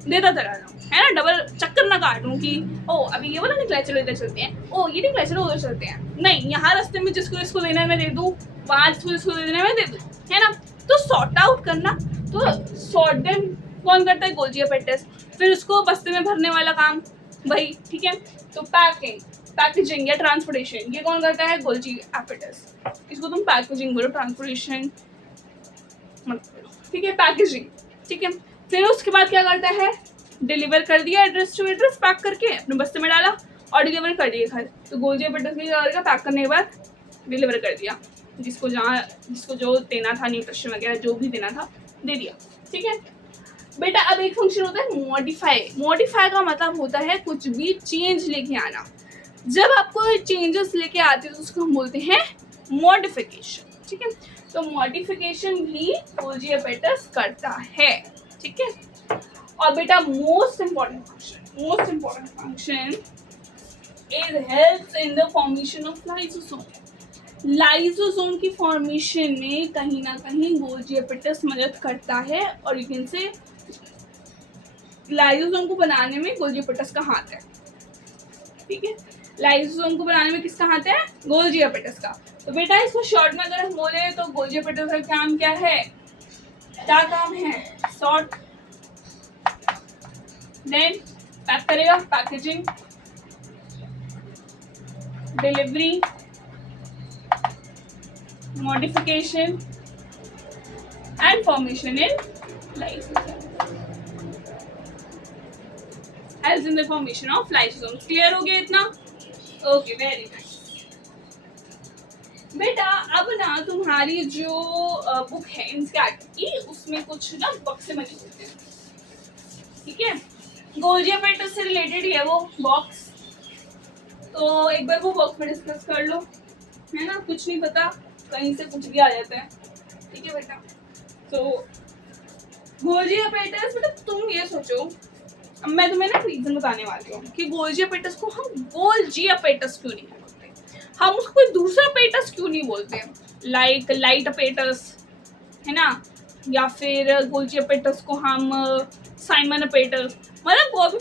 देता चला जाऊँ, है ना, डबल चक्कर ना काटूँ कि ओ अभी ये वाला निकला चलो इधर चलते हैं, ओ ये निकला चलो उधर चलते हैं, नहीं यहाँ रास्ते में जिसको जिसको देना है मैं दे दूँ, वहाँ जिसको देना है मैं दे दूँ, है ना। तो सॉर्ट आउट करना, तो सॉर्ट देम कौन करता है, गोल्जी एपेटस। फिर उसको बस्ते में भरने वाला काम वही, ठीक है। तो पैकिंग, पैकेजिंग या ट्रांसपोर्टेशन ये कौन करता है, गोल्जी एपेटस। इसको तुम पैकेजिंग बोलो, ट्रांसपोर्टेशन मत बोलो, ठीक है, पैकेजिंग, ठीक है। फिर उसके बाद क्या करता है, डिलीवर कर दिया एड्रेस टू एड्रेस, पैक करके अपने बस्ते में डाला और डिलीवर कर दिया घर। तो गोल्जी एपेटस भी क्या करेगा, पैक करने के बाद डिलीवर कर दिया, जिसको जहाँ जिसको जो देना था, न्यूट्रिशन वगैरह जो भी देना था दे दिया, ठीक है बेटा। अब एक फंक्शन होता है मॉडिफाई। मॉडिफाई का मतलब होता है कुछ भी चेंज लेके आना, जब आपको चेंजेस लेके आते हैं तो उसको हम बोलते हैं मॉडिफिकेशन, ठीक है। तो मॉडिफिकेशन भी गोल्जी एपेटस करता है, ठीक है। और बेटा most important function is helps in the formation of lysosome. Lysosome की फॉर्मेशन में कहीं ना कहीं गोल्जी एपेटस मदद करता है, और यू कैन से लाइसोसोम को बनाने में गोल्जी एपेटस का हाथ है, ठीक है। लाइसोसोम को बनाने में किसका हाथ है? गोल्जी एपेटस का। तो बेटा इसको शॉर्ट में अगर हम बोले तो गोल्जी एपेटस का काम क्या है? क्या काम है? सॉर्ट, देन पैक करेगा, packaging, delivery, modification and formation in lysosome, helps in the formation of lysosome. Clear हो गया इतना? Okay, very nice. बेटा अब ना तुम्हारी जो बुक है इंस्कैट की, उसमें कुछ ना बक्से बने होते हैं, ठीक है। गोल्जी एपेटस से रिलेटेड ही है वो बॉक्स, तो एक बार वो बॉक्स में डिस्कस कर लो, है ना। कुछ नहीं पता, कहीं से कुछ भी आ जाता है, ठीक है बेटा। तो गोल्जी एपेटस, बेटा तुम ये सोचो, अब मैं तुम्हें ना रीजन बताने वाली हूँ कि गोल्जी एपेटस को हम गोल्जी एपेटस क्यों नहीं बोलते, हम उसको कोई दूसरा पेटस क्यों नहीं बोलते, लाइक लाइट एपेटस, है ना, या फिर गोल्जी एपेटस को हम साइमन एपेटस, मतलब कोई भी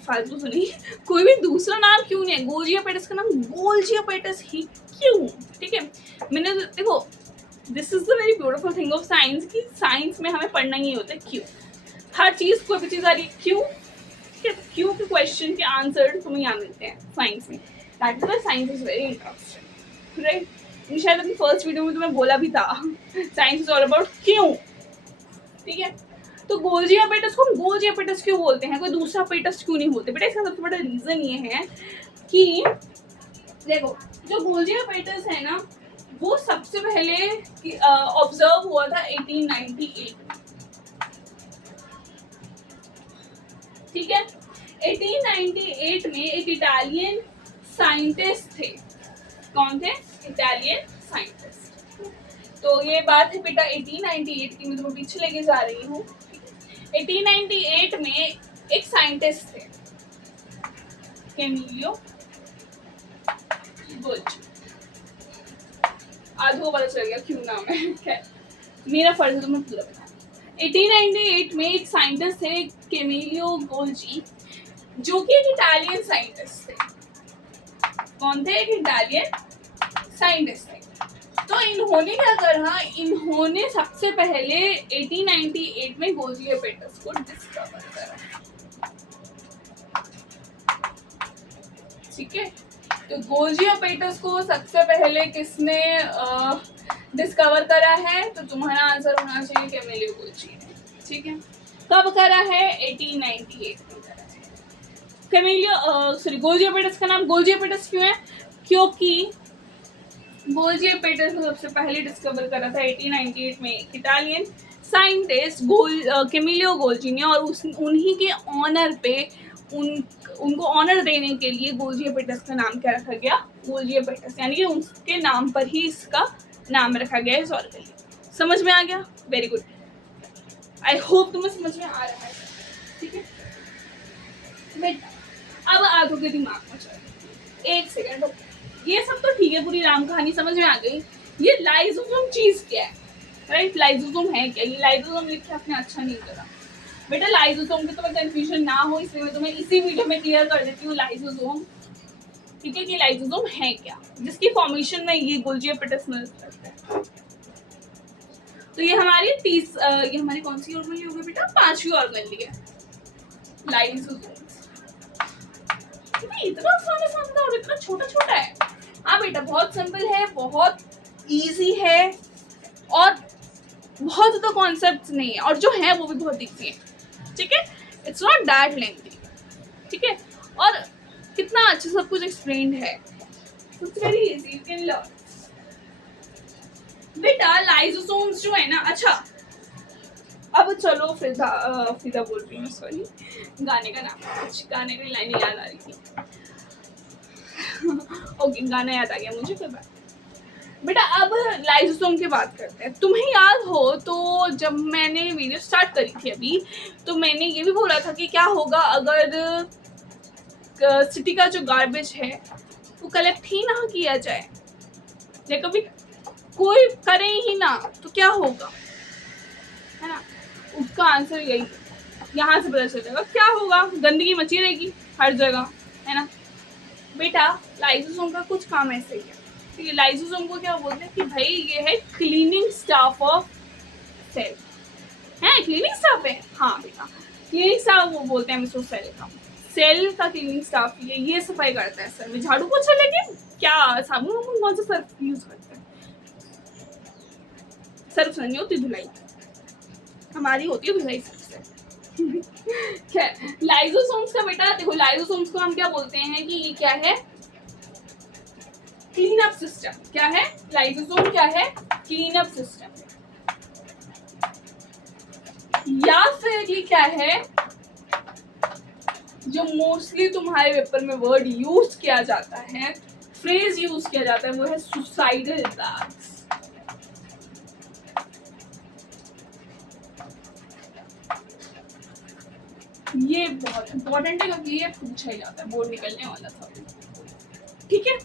फालतू सुनी, कोई भी दूसरा नाम क्यों नहीं है? गोल्जी एपेटस का नाम गोल्जी एपेटस ही क्यों, ठीक है। मैंने देखो, this is the very beautiful thing of science कि साइंस में हमें पढ़ना ही होता है क्यों। हर चीज, कोई भी चीज आ रही है क्यों, क्यों के क्वेश्चन के आंसर तुम्हें यहाँ मिलते हैं साइंस में। That is why science is very interesting, right. शायद अपनी फर्स्ट वीडियो में तुम्हें बोला भी था, साइंस इज ऑल अबाउट क्यों, ठीक है। तो गोल्जी एपेटस को हम गोल्जी एपेटस क्यों बोलते हैं, कोई दूसरा पेटस क्यों नहीं बोलते? बेटा इसका सबसे बड़ा रीजन ये है कि देखो, जो गोल्जी एपेटस है ना, वो सबसे पहले ऑब्जर्व हुआ था 1898 में, ठीक है। 1898 में एक इटालियन साइंटिस्ट थे। कौन थे? Italian scientist. तो ये बात है बेटा 1898 की, मैं तुम्हें पीछे लेके जा रही हूँ। 1898 में एक साइंटिस्ट थे, कैमिलियो गोल्जी। आज वो पता चल गया क्यों नाम है, खैर मेरा फर्ज है तुम्हें पूरा बताना। 1898 में एक साइंटिस्ट थे कैमिलियो गोल्जी, जो कि एक इटालियन साइंटिस्ट थे। कौन थे? एक इटालियन साइंटिस्ट थे। तो इन्होंने क्या करा, इन्होंने सबसे पहले 1898 में गोल्जी एपेटस को डिस्कवर करा, ठीक है। तो गोल्जी एपेटस को सबसे पहले किसने डिस्कवर करा है? तो तुम्हारा आंसर होना चाहिए कैमिलियो गोल्जी, ठीक है। कब करा है? 1898 में करा है। कैमिलियो गोल्जी एपेटस का नाम गोल्जी एपेटस क्यों है? क्योंकि गोल्जी एपेटस को सबसे पहले डिस्कवर करा था 1898 में एक इटालियन साइंटिस्ट कैमिलियो गोल्जी ने, और उन्हीं के ऑनर पे उनको ऑनर देने के लिए गोल्जी एपेटस का नाम क्या रखा गया? गोल्जी एपेटस, यानी कि उसके नाम पर ही इसका नाम रखा गया है हिस्टोरिकली। समझ में आ गया? वेरी गुड, आई होप तुम्हें समझ में आ रहा है, ठीक है बेटा। अब आगे के दिमाग में चलो, एक सेकंड, ये सब तो ठीक है, पूरी राम कहानी समझ में आ गई। ये लाइसोसोम चीज क्या है, राइट? लाइसोसोम है क्या? ये लाइसोसोम लिख के आपने अच्छा नहीं करा बेटा। लाइसोसोम की तुम्हें कंफ्यूजन ना हो, इसलिए मैं तुम्हें इसी वीडियो में क्लियर कर देती हूँ लाइसोसोम, ठीक है, कि लाइसोसोम है क्या, जिसकी फॉर्मेशन में ये गोल्जी एपेटस मदद करता है। तो ये हमारी कौन सी ऑर्गेनली हो गई बेटा? पांचवी ऑर्गेनली है लाइसोसोम। इतना आसान और इतना छोटा छोटा है। हाँ बेटा, बहुत सिंपल है, बहुत इजी है, और बहुत ज्यादा कॉन्सेप्ट नहीं है, और जो है वो भी बहुत इजी है, ठीक है। इट्स नॉट दैट लेंथी, ठीक है। और कितना अच्छा सब कुछ एक्सप्लेन्ड है, it's very easy, you can learn बेटा। लाइसोसोम्स जो है ना, अच्छा अब चलो फिदा बोल रही हूँ, सॉरी, गाने का नाम, कुछ गाने की लाइन याद आ रही थी। ओके, गाना याद आ गया मुझे, कोई बात। बेटा अब लाइसोसोम की बात करते हैं। तुम्हें याद हो तो जब मैंने वीडियो स्टार्ट करी थी अभी, तो मैंने ये भी बोला था कि क्या होगा अगर सिटी का जो गार्बेज है वो कलेक्ट ही ना किया जाए, या कभी कोई करे ही ना, तो क्या होगा, है ना। उसका आंसर यही, यहाँ से पता चलेगा क्या होगा, गंदगी मची रहेगी हर जगह, है ना। बेटा लाइसोसोम का कुछ काम ऐसे ही है, ठीक है। लाइसोसोम को क्या बोलते हैं कि भाई ये है क्लीनिंग स्टाफ ऑफ सेल, है क्लीनिंग स्टाफ है, हाँ बेटा क्लीनिंग स्टाफ वो बोलते हैं हम इसको सेल का। सेल का क्लीनिंग स्टाफ ये सफाई करता है सर में, झाड़ू पोछा, लेकिन क्या साबुन वाबुन कौन सा सर्फ यूज करते हैं, सर्फ नहीं होती धुलाई, हमारी होती है धुलाई सर्फ से। लाइसोसोम्स का बेटा देखो, लाइसोसोम्स को हम क्या बोलते हैं कि ये क्या है, क्लीन अप सिस्टम। क्या है लाइसोसोम, क्या है क्लीन अप सिस्टम, या फिर ये क्या है जो मोस्टली तुम्हारे पेपर में वर्ड यूज किया जाता है, फ्रेज यूज किया जाता है, वो है सुसाइडल बैग्स। ये बहुत इंपॉर्टेंट है क्योंकि ये पूछा ही जाता है, बोर्ड निकलने वाला था, ठीक है।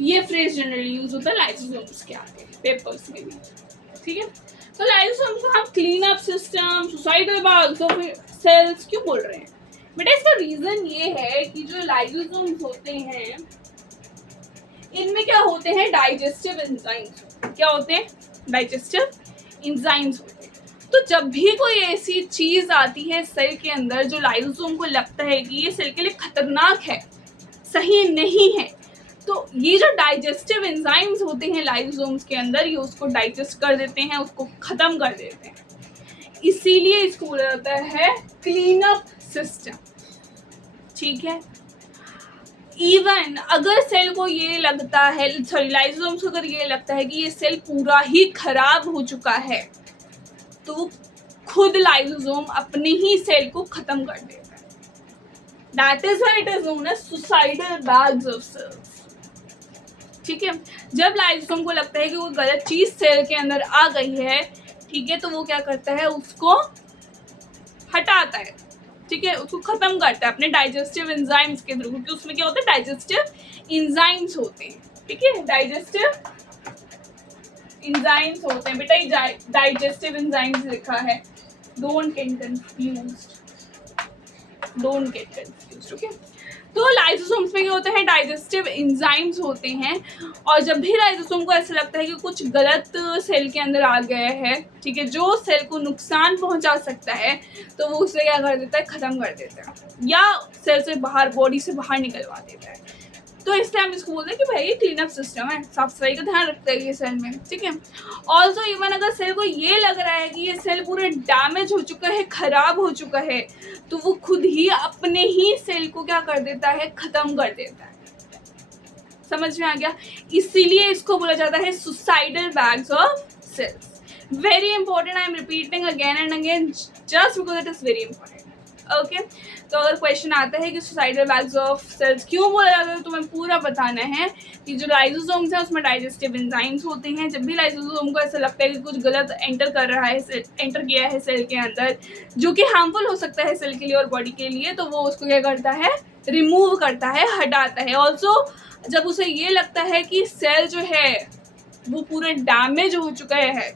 ये फ्रेज जनरली यूज होता है लाइसोसोम्स के आगे पेपर्स में भी, ठीक है। तो लाइसोसोम्स को हम clean up system, suicidal bags of cells क्यों बोल रहे हैं बेटा? इसका रीजन ये है कि जो लाइसोसोम्स होते हैं इनमें क्या होते हैं, डाइजेस्टिव एंजाइम्स। क्या होते हैं? डाइजेस्टिव एंजाइम्स होते हैं। तो जब भी कोई ऐसी चीज आती है सेल के अंदर जो लाइसोसोम को लगता है कि ये सेल के लिए खतरनाक है, सही नहीं है, तो ये जो डाइजेस्टिव एंजाइम्स होते हैं लाइसोसोम्स के अंदर, ये उसको डाइजेस्ट कर देते हैं, उसको खत्म कर देते हैं। इसीलिए इसको बोला जाता है क्लीन अप सिस्टम, ठीक है। इवन अगर सेल को ये लगता है, सॉरी लाइसोसोम्स को अगर ये लगता है कि ये सेल पूरा ही खराब हो चुका है, तो वो खुद लाइसोसोम अपने ही सेल को खत्म कर देता है। That is why it is known as suicidal bags of cells, ठीक है। जब लाइसोसोम को लगता है कि वो गलत चीज सेल के अंदर आ गई है, ठीक है, तो वो क्या करता है, उसको हटाता है, ठीक है, उसको खत्म करता है अपने डाइजेस्टिव एंजाइम्स के थ्रू, क्योंकि उसमें क्या होता है, डाइजेस्टिव एंजाइम्स होते हैं, ठीक है। डाइजेस्टिव एंजाइम्स होते हैं बेटा, ये डाइजेस्टिव एंजाइम्स लिखा है, don't get confused, don't get confused, okay. तो लाइसोसोम्स में क्या होता है, डाइजेस्टिव एंजाइम्स होते हैं, और जब भी लाइसोसोम को ऐसा लगता है कि कुछ गलत सेल के अंदर आ गया है, ठीक है, जो सेल को नुकसान पहुंचा सकता है, तो वो उसे क्या कर देता है, खत्म कर देता है, या सेल से बाहर, बॉडी से बाहर निकलवा देता है। तो इसलिए हम इसको बोलते हैं कि भाई ये क्लीन अप सिस्टम है, साफ सफाई का ध्यान रखता है ये सेल में, ठीक है। ऑल्सो इवन अगर सेल को ये लग रहा है कि ये सेल पूरे डैमेज हो चुका है, खराब हो चुका है, तो वो खुद ही अपने ही सेल को क्या कर देता है, खत्म कर देता है। समझ में आ गया? इसीलिए इसको बोला जाता है suicidal bags of cells. Very important, I am repeating again and again just because it is very important, okay. तो अगर क्वेश्चन आता है कि सुसाइडल बैग्स ऑफ सेल्स क्यों बोला जाता है, तो तुम्हें पूरा बताना है कि जो लाइसोसोम्स हैं उसमें डाइजेस्टिव एंजाइम्स होते हैं। जब भी लाइसोसोम को ऐसा लगता है कि कुछ गलत एंटर कर रहा है, एंटर किया है सेल के अंदर, जो कि हार्मफुल हो सकता है सेल के लिए और बॉडी के लिए, तो वो उसको क्या करता है, रिमूव करता है, हटाता है। ऑल्सो जब उसे ये लगता है कि सेल जो है वो पूरा डैमेज हो चुका है,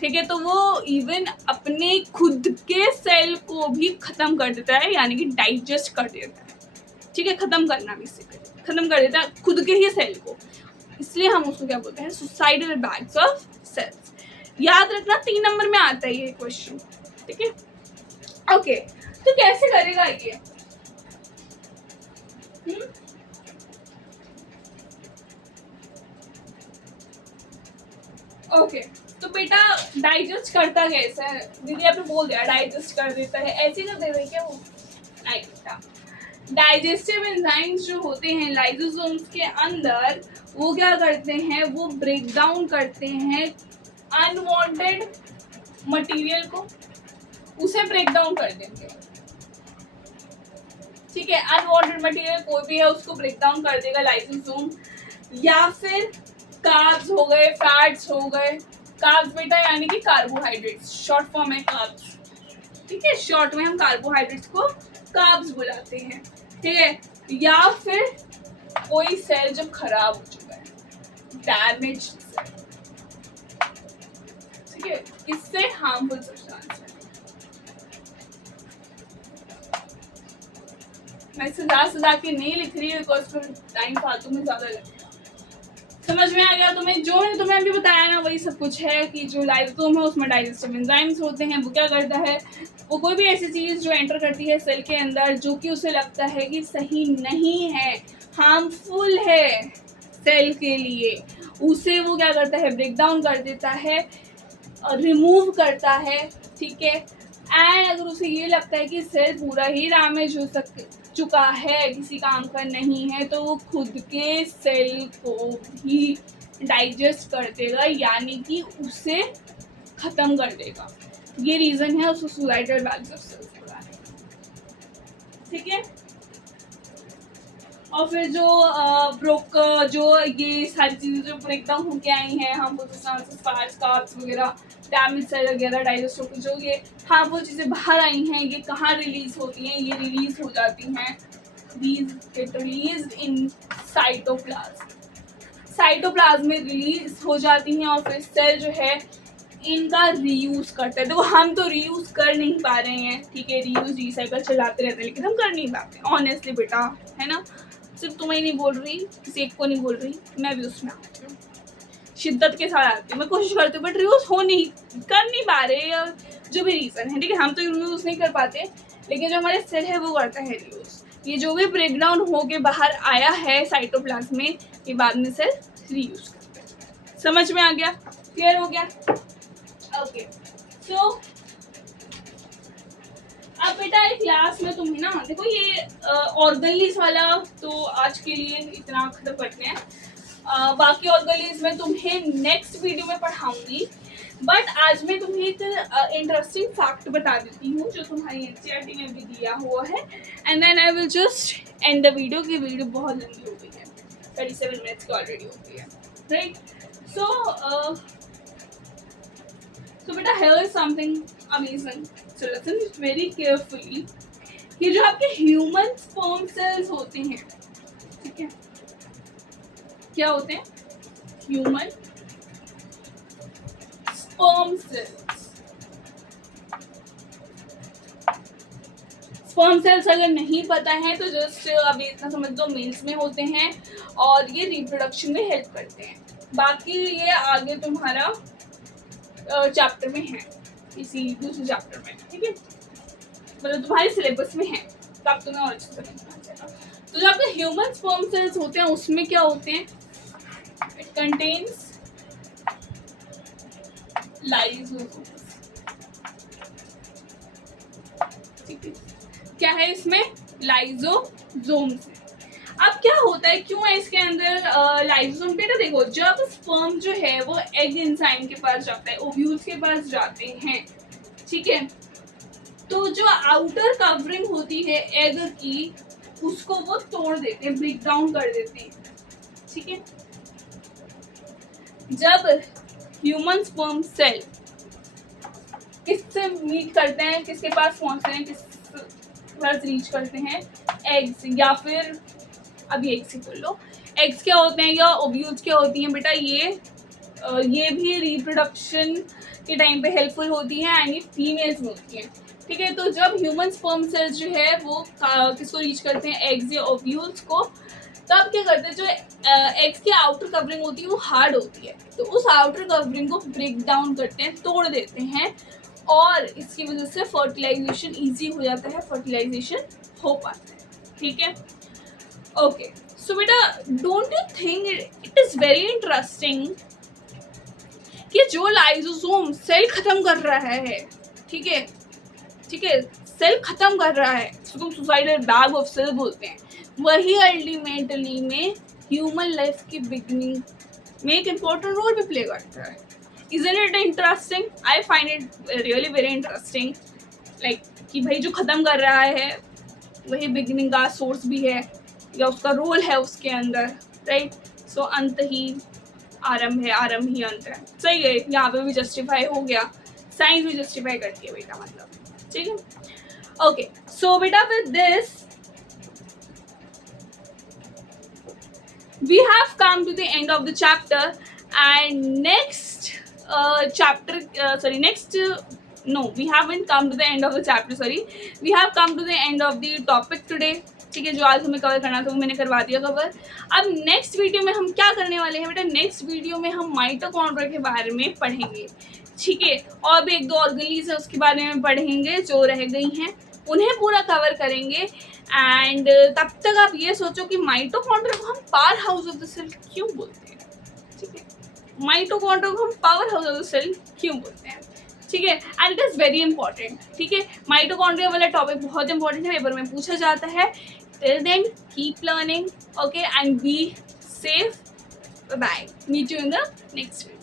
ठीक है, तो वो इवन अपने खुद के सेल को भी खत्म कर देता है, यानी कि डाइजेस्ट कर देता है, ठीक है। खत्म करना भी खत्म कर देता है खुद के ही सेल को, इसलिए हम उसको क्या बोलते हैं, सुसाइडल बैग्स ऑफ सेल्स। याद रखना 3 नंबर में आता है ये क्वेश्चन, ठीक है, ओके। तो कैसे करेगा ये, ओके। तो बेटा डाइजेस्ट करता कैसे है, दीदी आपने बोल दिया डाइजेस्ट कर देता है, ऐसे कर देता है क्या वो, नहीं बेटा। डाइजेस्टिव एंजाइम्स जो होते हैं लाइसोसोम्स के अंदर, वो क्या करते हैं, वो ब्रेक डाउन करते हैं अनवांटेड मटेरियल को, उसे ब्रेक डाउन कर देंगे, ठीक है। अनवांटेड मटेरियल कोई भी है उसको ब्रेक डाउन कर देगा लाइसोसोम, या फिर कार्ब्स हो गए, फैट्स हो गए। कार्ब्स बेटा यानी कि कार्बोहाइड्रेट्स, शॉर्ट फॉर्म है कार्ब्स, ठीक है। शॉर्ट में हम कार्बोहाइड्रेट्स को कार्ब्स बुलाते हैं, ठीक है। या फिर कोई सेल जो खराब हो चुका है, डैमेज सेल, ठीक है, इससे हार्मफुल सब्सटेंस है। मैं सजा के नहीं लिख रही है बिकॉज फिर टाइम फालतू में ज्यादा लगेगा। समझ में आ गया तुम्हें? जो मैंने तुम्हें अभी बताया ना वही सब कुछ है कि जो लाइसोसोम है उसमें डाइजेस्टिव एंजाइम्स होते हैं। वो क्या करता है, वो कोई भी ऐसी चीज़ जो एंटर करती है सेल के अंदर जो कि उसे लगता है कि सही नहीं है, हार्मफुल है सेल के लिए, उसे वो क्या करता है, ब्रेक डाउन कर देता है, रिमूव करता है, ठीक है। एंड अगर उसे ये लगता है कि सेल पूरा ही डैमेज हो चुका है, किसी काम का नहीं है, तो वो खुद के सेल को भी डाइजेस्ट कर देगा, यानी कि उसे ख़त्म कर देगा। ये रीज़न है उसको सुसाइडल बैग्स ऑफ सेल्स बोला है, ठीक है। और फिर जो ये सारी चीज़ें जो ब्रेक डाउन होके आई हैं, हम फैट्स, कार्ब्स वगैरह, डैमेज सेल वगैरह, डाइजेस्ट होकर जो ये हार्मफुल चीज़ें बाहर आई हैं, ये कहाँ रिलीज होती हैं, ये रिलीज हो जाती हैं, these get released in cytoplasm, cytoplasm में रिलीज हो जाती हैं। और फिर सेल जो है इनका रीयूज करता है। देखो हम तो रीयूज कर नहीं पा रहे हैं, ठीक है, रीयूज रिसाइकल चलाते रहते हैं, लेकिन हम कर नहीं पाते ऑनेस्टली बेटा, है ना। सिर्फ तुम्हें नहीं बोल रही, किसी एक को नहीं बोल रही, मैं भी उसमें आती हूँ, शिद्दत के साथ आती हूँ, मैं कोशिश करती हूँ, बट रीयूज कर नहीं पा रहे, जो भी रीज़न है, ठीक है। हम तो रीयूज नहीं कर पाते, लेकिन जो हमारे सेल है वो करता है रीयूज। ये जो भी ब्रेक डाउन होके बाहर आया है साइटोप्लाज्म में, ये बाद में सेल रीयूज करते हैं। समझ में आ गया? क्लियर हो गया? ओके, सो अब बेटा एक क्लास में तुम्हें ना, देखो ये ऑर्गनलीज वाला तो आज के लिए इतना खत्म करते हैं। बाकी ऑर्गनलीज में तुम्हें नेक्स्ट वीडियो में पढ़ाऊंगी, बट आज मैं तुम्हें एक इंटरेस्टिंग फैक्ट बता देती हूँ जो तुम्हारी एनसीईआरटी में भी दिया हुआ है, and then I will just end the video की वीडियो बहुत लंबी हो गई है, 37 मिनट्स की ऑलरेडी हो गई है, राइट। So बेटा here is something amazing. So listen very carefully कि जो आपके ह्यूमन स्पर्म सेल्स होते हैं, ठीक है, क्या होते हैं? Human sperm cells. Sperm cells अगर नहीं पता है तो जस्ट अभी इतना समझ दो, मेल्स में होते हैं और ये रिप्रोडक्शन में हेल्प करते हैं। बाकी ये आगे तुम्हारा चैप्टर में है, इसी दूसरे चैप्टर में, ठीक है, मतलब तुम्हारे सिलेबस में है, तो आप तुम्हें और अच्छे से समझना चाहिए। तो जो आपके ह्यूमन स्पर्म सेल्स होते हैं उसमें क्या होते हैं? इट कंटेन्स लाइसोसोम्स, ठीक है, क्या है इसमें? लाइसोसोम्स। अब क्या होता है, क्यों है इसके अंदर लाइसोसोम? बेटा देखो, जब स्पर्म जो है वो एग एंजाइम के पास जाता है, ओव्यूल्स के पास जाते हैं, ठीक है, तो जो आउटर कवरिंग होती है एग की, उसको वो तोड़ देते हैं, ब्रेक डाउन कर देते हैं, ठीक है। जब ह्यूमन स्पर्म सेल किससे मीट करते हैं, किसके पास पहुंचते हैं, किस पास रीच करते हैं? एग्स, या फिर अभी एग्स ही बोल लो। एग्स क्या होते हैं या ओव्यूल्स क्या होती हैं बेटा? ये भी रिप्रोडक्शन के टाइम पे हेल्पफुल होती हैं, एंड ये फीमेल्स में होती हैं, ठीक है। तो जब ह्यूमन स्पर्म सेल्स जो है वो किसको रीच करते हैं? एग्स या ओव्यूल्स को, तब क्या करते हैं, जो एग्स की आउटर कवरिंग होती है वो हार्ड होती है, तो उस आउटर कवरिंग को ब्रेक डाउन करते हैं, तोड़ देते हैं, और इसकी वजह से फर्टिलाइजेशन ईजी हो जाता है, फर्टिलाइजेशन हो पाता है, ठीक है। ओके, सो बेटा don't you think it is very interesting कि जो लाइसोसोम सेल खत्म कर रहा है, ठीक है, ठीक है, सेल खत्म कर रहा है, इसको तुम सुसाइडल बैग ऑफ सेल बोलते हैं, वही अल्टीमेटली में ह्यूमन लाइफ की बिगनिंग में एक इम्पोर्टेंट रोल भी प्ले करता है। Isn't it interesting? I find it really very interesting, like कि भाई जो ख़त्म कर रहा है वही बिगिनिंग का सोर्स भी है या उसका रोल है उसके अंदर, राइट। सो अंत ही आरंभ है, आरंभ ही अंत है। सही है, यहाँ पे भी जस्टिफाई हो गया, साइंस भी जस्टिफाई करती है बेटा, मतलब ठीक है। ओके, सो बेटा with this we have come to the end of the chapter, and next no, we haven't come to the end of the chapter, sorry, we have come to the end of the topic today। ठीक है, जो आज हमें cover करना था वो मैंने करवा दिया कवर। अब नेक्स्ट वीडियो में हम क्या करने वाले हैं बेटा, नेक्स्ट वीडियो में हम माइटोकॉन्ड्रिया के बारे में पढ़ेंगे, ठीक है। और भी एक दो ऑर्गेनीज है उसके बारे में पढ़ेंगे जो रह गई हैं, उन्हें पूरा कवर करेंगे। एंड तब तक आप ये सोचो कि माइटोकॉन्ड्रिया को हम power house of the cell क्यों बोलते हैं, ठीक है। माइटोकॉन्ड्रिया को हम power house of the cell क्यों बोलते हैं, ठीक है। And it is very important, ठीक है। माइटोकॉन्ड्रिया वाला टॉपिक बहुत इंपॉर्टेंट है, पेपर में पूछा जाता है। Till then keep learning, okay, and be safe. Bye, meet you in the next video.